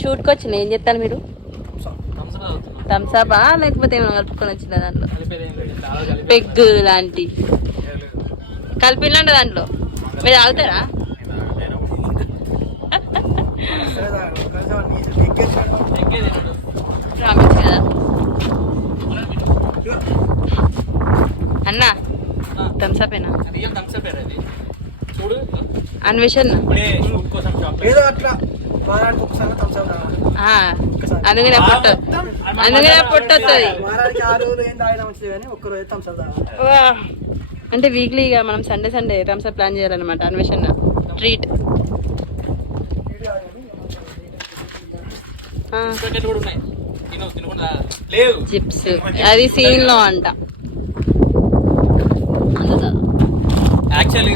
షూట్కి వచ్చిన ఏం చెప్తాను మీరు? థమ్స్అపా లేకపోతే ఏమైనా కలుపుకొని వచ్చిన దాంట్లో? పెగ్ లాంటి కలిపిల్లంట దాంట్లో. మీరు తాగుతారా? ప్రామిస్ కదా అన్నా? థమ్స్అపేనా? అన్వేషణ అందుకనే పొట్ట వస్తుంది. అంటే వీక్లీగా మనం సండే సండే థమ్స్అప్ ప్లాన్ చేయాలన్నమాట. అన్వేషణ ట్రీట్. చిప్స్ అది సీన్ లో అంట. యాక్చువల్లీ